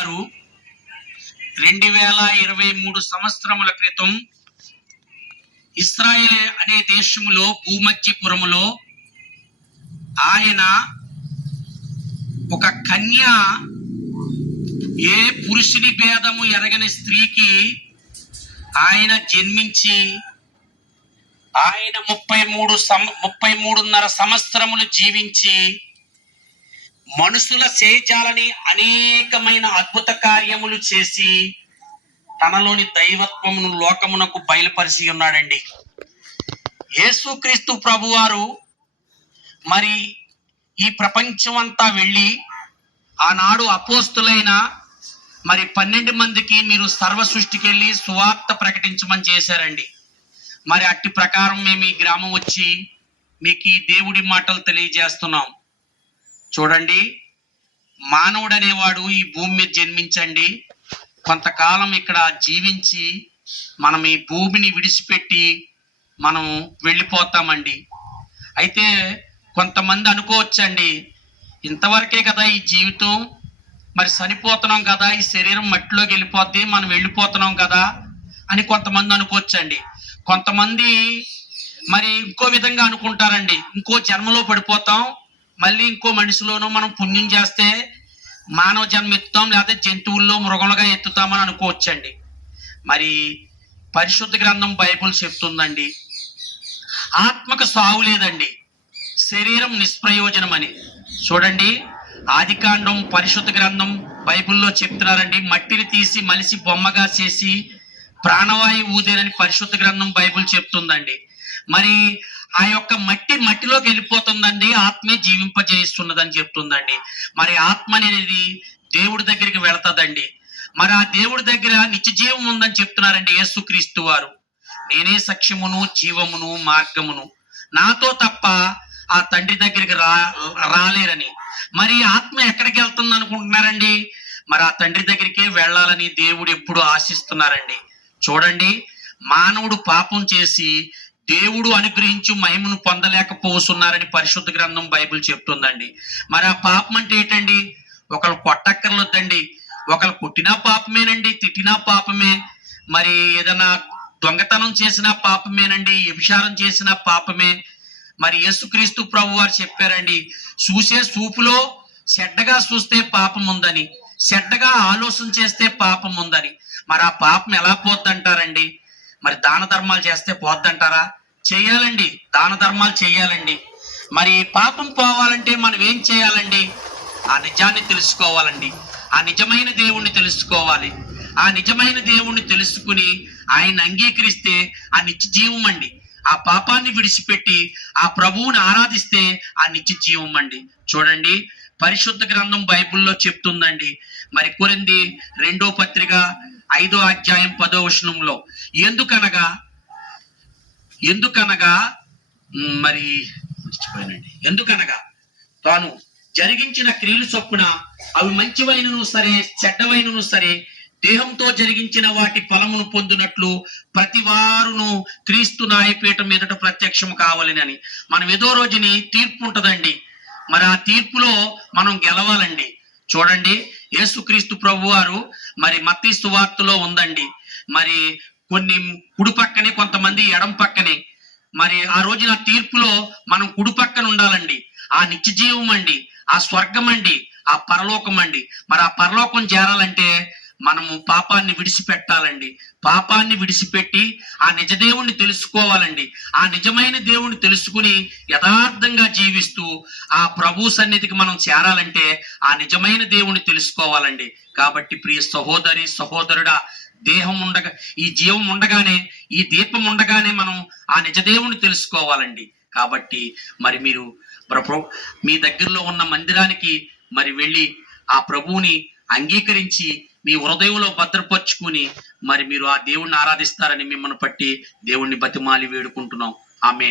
2023 సంవత్సరముల క్రితం ఇస్రాయేల్ అనే దేశములో భూమధ్యపురములో ఆయన ఒక కన్య, ఏ పురుషుని భేదము ఎరగని స్త్రీకి ఆయన జన్మించి ఆయన 33.5 సంవత్సరములు జీవించి మనుషుల చేజాలని అనేకమైన అద్భుత కార్యములు చేసి తనలోని దైవత్వమును లోకమునకు బయలుపరిచి ఉన్నాడండి. యేసుక్రీస్తు ప్రభువారు మరి ఈ ప్రపంచం అంతా వెళ్ళి ఆనాడు అపోస్తులైన మరి 12 మందికి మీరు సర్వ సృష్టికి వెళ్ళి సువార్త ప్రకటించమని చేశారండి. మరి అట్టి ప్రకారం మేము ఈ గ్రామం వచ్చి మీకు ఈ దేవుడి మాటలు తెలియజేస్తున్నాం. చూడండి, మానవుడు అనేవాడు ఈ భూమి మీద జన్మించండి, కొంతకాలం ఇక్కడ జీవించి మనం ఈ భూమిని విడిచిపెట్టి మనం వెళ్ళిపోతామండి. అయితే కొంతమంది అనుకోవచ్చండి, ఇంతవరకే కదా ఈ జీవితం, మరి చనిపోతున్నాం కదా, ఈ శరీరం మట్టిలోకి వెళ్ళిపోద్ది, మనం వెళ్ళిపోతున్నాం కదా అని కొంతమంది అనుకోవచ్చండి. కొంతమంది మరి ఇంకో విధంగా అనుకుంటారండి, ఇంకో జన్మలో పడిపోతాం, మళ్ళీ ఇంకో మనిషిలోనూ మనం పుణ్యం చేస్తే మానవ జన్మ ఎత్తుతాం, లేకపోతే జంతువుల్లో మృగములుగా ఎత్తుతామని అనుకోవచ్చండి. మరి పరిశుద్ధ గ్రంథం బైబుల్ చెప్తుందండి, ఆత్మకు సావు లేదండి, శరీరం నిష్ప్రయోజనం అని. చూడండి, ఆదికాండం పరిశుద్ధ గ్రంథం బైబుల్లో చెప్తున్నారండి, మట్టిని తీసి మలిసి బొమ్మగా చేసి ప్రాణవాయువు ఊదేనని పరిశుద్ధ గ్రంథం బైబుల్ చెప్తుందండి. మరి ఆ యొక్క మట్టిలోకి వెళ్ళిపోతుందండి, ఆత్మే జీవింపజేస్తున్నదని చెప్తుందండి. మరి ఆత్మ అనేది దేవుడి దగ్గరికి వెళతాదండి. మరి ఆ దేవుడి దగ్గర నిత్య జీవం ఉందని చెప్తున్నారండి యేసుక్రీస్తు వారు. నేనే సత్యమును జీవమును మార్గమును, నాతో తప్ప ఆ తండ్రి దగ్గరికి రాలేరని. మరి ఆత్మ ఎక్కడికి వెళ్తుంది అనుకుంటున్నారండి? మరి ఆ తండ్రి దగ్గరికే వెళ్ళాలని దేవుడు ఎప్పుడు ఆశిస్తున్నారండి. చూడండి, మానవుడు పాపం చేసి దేవుడు అనుగ్రహించు మహిమను పొందలేకపోతున్నారని పరిశుద్ధ గ్రంథం బైబిల్ చెప్తుందండి. మరి ఆ పాపం అంటే ఏంటండి? ఒకళ్ళు కొట్టక్కర్లొద్దండి, ఒకళ్ళు కొట్టినా పాపమేనండి, తిట్టినా పాపమే, మరి ఏదైనా దొంగతనం చేసినా పాపమేనండి, వ్యభిచారం చేసినా పాపమే. మరి యేసుక్రీస్తు ప్రభు వారు చెప్పారండి, చూసే చూపులో చెడ్డగా చూస్తే పాపం ఉందని, చెడ్డగా ఆలోచన చేస్తే పాపం ఉందని. మరి ఆ పాపం ఎలా పోద్దంటారండి? మరి దాన ధర్మాలు చేస్తే పోద్దంటారా? చేయాలండి, దాన ధర్మాలు చేయాలండి. మరి పాపం పోవాలంటే మనం ఏం చేయాలండి? ఆ నిజాన్ని తెలుసుకోవాలండి, ఆ నిజమైన దేవుణ్ణి తెలుసుకోవాలి. ఆ నిజమైన దేవుణ్ణి తెలుసుకుని ఆయన అంగీకరిస్తే ఆ నిత్య జీవం అండి. ఆ పాపాన్ని విడిచిపెట్టి ఆ ప్రభువుని ఆరాధిస్తే ఆ నిత్య జీవం అండి. చూడండి, పరిశుద్ధ గ్రంథం బైబిల్లో చెప్తుందండి, మరి కొరింథీ 2వ పత్రిక 5వ అధ్యాయం 10వ వచనంలో, ఎందుకనగా తాను జరిగించిన క్రియలు చొప్పున అవి మంచివైనను సరే చెడ్డవైనను సరే దేహంతో జరిగించిన వాటి ఫలమును పొందినట్లు ప్రతి వారును క్రీస్తు న్యాయపీఠం మీదట ప్రత్యక్షం కావాలని. మనం ఏదో రోజుని తీర్పు ఉంటదండి, మరి ఆ తీర్పులో మనం గెలవాలండి. చూడండి, యేసుక్రీస్తు ప్రభు వారు మరి మత్తయి సువార్తలో ఉందండి, మరి కొన్ని కుడి పక్కనే, కొంతమంది ఎడం పక్కనే. మరి ఆ రోజున తీర్పులో మనం కుడి పక్కన ఉండాలండి. ఆ నిత్య జీవం అండి, ఆ స్వర్గం అండి, ఆ పరలోకం అండి. మరి ఆ పరలోకం చేరాలంటే మనము పాపాన్ని విడిచిపెట్టాలండి. పాపాన్ని విడిచిపెట్టి ఆ నిజ దేవుణ్ణి తెలుసుకోవాలండి. ఆ నిజమైన దేవుణ్ణి తెలుసుకుని యథార్థంగా జీవిస్తూ ఆ ప్రభు సన్నిధికి మనం చేరాలంటే ఆ నిజమైన దేవుణ్ణి తెలుసుకోవాలండి. కాబట్టి ప్రియ సహోదరి సహోదరుడా, దేహం ఉండగా, ఈ జీవం ఉండగానే, ఈ దీపం ఉండగానే మనం ఆ నిజదేవుని తెలుసుకోవాలండి. కాబట్టి మరి మీరు మీ దగ్గరలో ఉన్న మందిరానికి మరి వెళ్ళి ఆ ప్రభువుని అంగీకరించి మీ హృదయంలో భద్రపరుచుకుని మరి మీరు ఆ దేవుణ్ణి ఆరాధిస్తారని మిమ్మల్ని పట్టి దేవుణ్ణి బతిమాలి వేడుకుంటున్నాం. ఆమేన్.